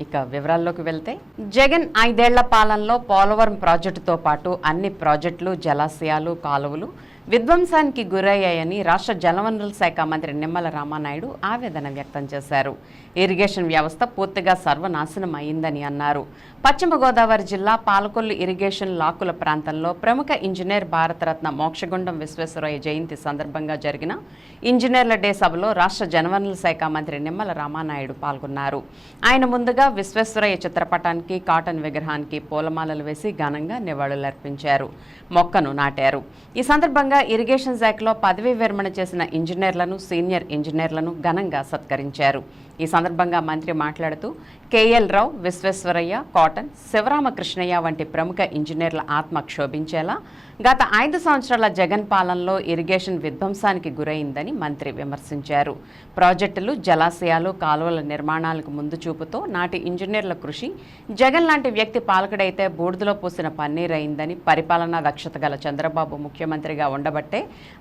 ఇక వివరాల్లోకి వెళ్తే జగన్ ఐదేళ్ళ పాలనలో పోలవరం ప్రాజెక్టుతో పాటు అన్ని ప్రాజెక్టులు జలాశయాలు కాలువలు విధ్వంసానికి గురయ్యాయని రాష్ట్ర జలవనరుల శాఖ మంత్రి నిమ్మల రామానాయుడు ఆవేదన వ్యక్తం చేశారు. ఇరిగేషన్ వ్యవస్థ పూర్తిగా సర్వనాశనం అయిందని అన్నారు. పశ్చిమ గోదావరి జిల్లా పాలకొల్లు ఇరిగేషన్ లాకుల ప్రాంతంలో ప్రముఖ ఇంజనీర్ భారతరత్న మోక్షగుండం విశ్వేశ్వరయ్య జయంతి సందర్భంగా జరిగిన ఇంజనీర్ల డే సభలో రాష్ట్ర జనవనరుల శాఖ మంత్రి నిమ్మల రామానాయుడు పాల్గొన్నారు. ఆయన ముందుగా విశ్వేశ్వరయ్య చిత్రపటానికి కాటన్ విగ్రహానికి పూలమాలలు వేసి ఘనంగా నివాళులర్పించారు. మొక్కను నాటారు. ఈ సందర్భంగా ఇరిగేషన్ శాఖలో పదవీ విరమణ చేసిన ఇంజనీర్లను సీనియర్ ఇంజనీర్లను ఘనంగా సత్కరించారు. ఈ సందర్భంగా మంత్రి మాట్లాడుతూ K L Rao Visvesvaraya Cotton Sivaramakrishnayya వంటి ప్రముఖ ఇంజనీర్ల ఆత్మ క్షోభించేలా గత ఐదు సంవత్సరాల జగన్ పాలనలో ఇరిగేషన్ విధ్వంసానికి గురైందని మంత్రి విమర్శించారు. ప్రాజెక్టులు జలాశయాలు కాలువల నిర్మాణాలకు ముందు చూపుతో నాటి ఇంజనీర్ల కృషి జగన్ లాంటి వ్యక్తి పాలకుడైతే బూడిదలో పోసిన పన్నీర్ అయిందని పరిపాలనా దక్షత గల చంద్రబాబు ముఖ్యమంత్రిగా ఉండబట్టే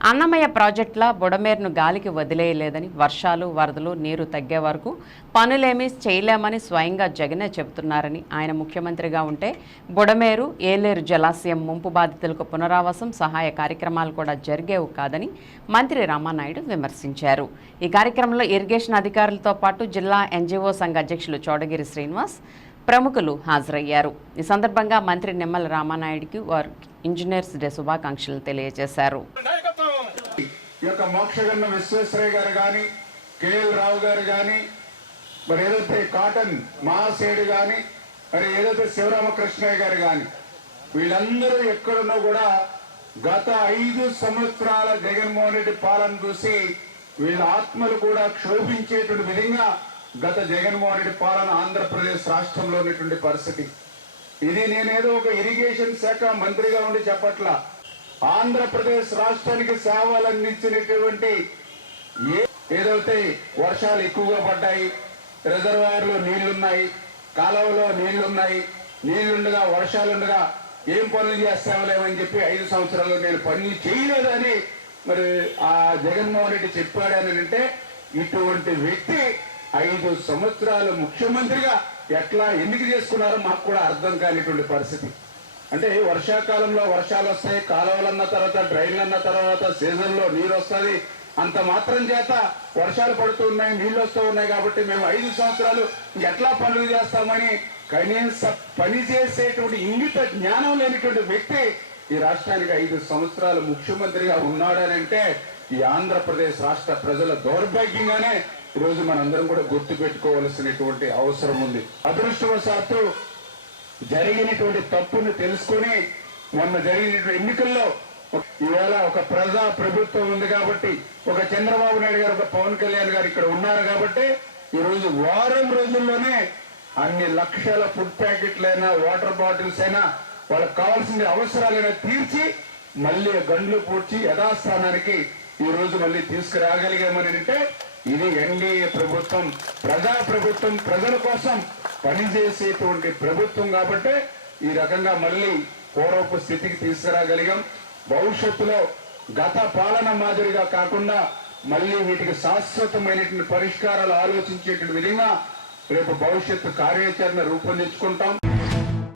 అన్నమయ్య ప్రాజెక్టుల బుడమేరును గాలికి వదిలేయలేదని వర్షాలు వరదలు నీరు తగ్గే వరకు పనులేమీ చేయలేమని స్వయంగా జగనే చెబుతున్నారని ఆయన ముఖ్యమంత్రిగా ఉంటే బుడమేరు ఏలేరు జలాశయం ముంపు బాధితులకు పునరావాసం సహాయ కార్యక్రమాలు కూడా జరిగేవి కాదని మంత్రి రామానాయుడు విమర్శించారు. ఈ కార్యక్రమంలో ఇరిగేషన్ అధికారులతో పాటు జిల్లా ఎన్జిఓ సంఘ అధ్యక్షులు చోడగిరి శ్రీనివాస్ ప్రముఖులు హాజరయ్యారు. ఈ సందర్భంగా మంత్రి నిమ్మల రామానాయుడికి వారు ఇంజనీర్స్ డే శుభాకాంక్షలు తెలియజేశారు. ఈ యొక్క విశ్వేశ్వరయ్య గారు కానీ కేఎల్ రావు గారు కానీ మరి ఏదైతే కాటన్ మహాసేడు కానీ మరి ఏదైతే శివరామకృష్ణయ్య గారు కానీ వీళ్ళందరూ ఎక్కడున్నా కూడా గత ఐదు సంవత్సరాల జగన్మోహన్ రెడ్డి పాలన చూసి వీళ్ళ ఆత్మలు కూడా క్షోభించేటువంటి విధంగా గత జగన్మోహన్ రెడ్డి పాలన ఆంధ్రప్రదేశ్ రాష్ట్రంలో ఉన్నటువంటి పరిస్థితి. ఇది నేనేదో ఒక ఇరిగేషన్ శాఖ మంత్రిగా ఉండి చెప్పట్ల. ఆంధ్రప్రదేశ్ రాష్ట్రానికి సేవలు అందించినటువంటి ఏ ఏదైతే వర్షాలు ఎక్కువగా పడ్డాయి రిజర్వాయర్లో నీళ్ళున్నాయి కాలువలో నీళ్ళున్నాయి నీళ్ళుండగా వర్షాలుండగా ఏం పనులు చేస్తామలేమని చెప్పి ఐదు సంవత్సరాలు నేను పనులు చేయలేదని మరి ఆ జగన్మోహన్ రెడ్డి చెప్పాడని అంటే ఇటువంటి వ్యక్తి ఐదు సంవత్సరాలు ముఖ్యమంత్రిగా ఎట్లా ఎందుకు చేసుకున్నారో మాకు కూడా అర్థం కానిటువంటి పరిస్థితి. అంటే వర్షాకాలంలో వర్షాలు వస్తాయి కాలువలు అన్న తర్వాత డ్రైన్లు అన్న తర్వాత సీజన్లో నీరు వస్తుంది. అంత మాత్రం చేత వర్షాలు పడుతూ ఉన్నాయి నీళ్ళు వస్తూ ఉన్నాయి కాబట్టి మేము ఐదు సంవత్సరాలు ఎట్లా పనులు చేస్తామని కనీస పని చేసేటువంటి ఇంగిత జ్ఞానం లేనిటువంటి వ్యక్తి ఈ రాష్ట్రానికి ఐదు సంవత్సరాలు ముఖ్యమంత్రిగా ఉన్నాడనంటే ఈ ఆంధ్రప్రదేశ్ రాష్ట్ర ప్రజల దౌర్భాగ్యంగానే ఈరోజు మనందరం కూడా గుర్తు పెట్టుకోవాల్సినటువంటి అవసరం ఉంది. అదృష్టవశాత్తు జరిగినటువంటి తప్పును తెలుసుకొని మొన్న జరిగినటువంటి ఎన్నికల్లో ఈవేళ ఒక ప్రజా ప్రభుత్వం ఉంది కాబట్టి ఒక చంద్రబాబు నాయుడు గారు ఒక పవన్ కళ్యాణ్ గారు ఇక్కడ ఉన్నారు కాబట్టి ఈ రోజు వారం రోజుల్లోనే అన్ని లక్షల ఫుడ్ ప్యాకెట్లైనా వాటర్ బాటిల్స్ అయినా వాళ్ళకి కావాల్సిన అవసరాలైనా తీర్చి మళ్ళీ గండ్లు పూడ్చి యథాస్థానానికి ఈ రోజు మళ్ళీ తీసుకురాగలిగామని అంటే ఇది ఎన్డీఏ ప్రభుత్వం ప్రజా ప్రభుత్వం ప్రజల కోసం పనిచేసేటువంటి ప్రభుత్వం కాబట్టి ఈ రకంగా మళ్ళీ పూర్వపు స్థితికి తీసుకురాగలిగాం. భవిష్యత్తులో గత పాలన మాదిరిగా కాకుండా మళ్ళీ వీటికి శాశ్వతమైనటువంటి పరిష్కారాలు ఆలోచించేటువంటి విధంగా రేపు భవిష్యత్తు కార్యాచరణ రూపొందించుకుంటాం.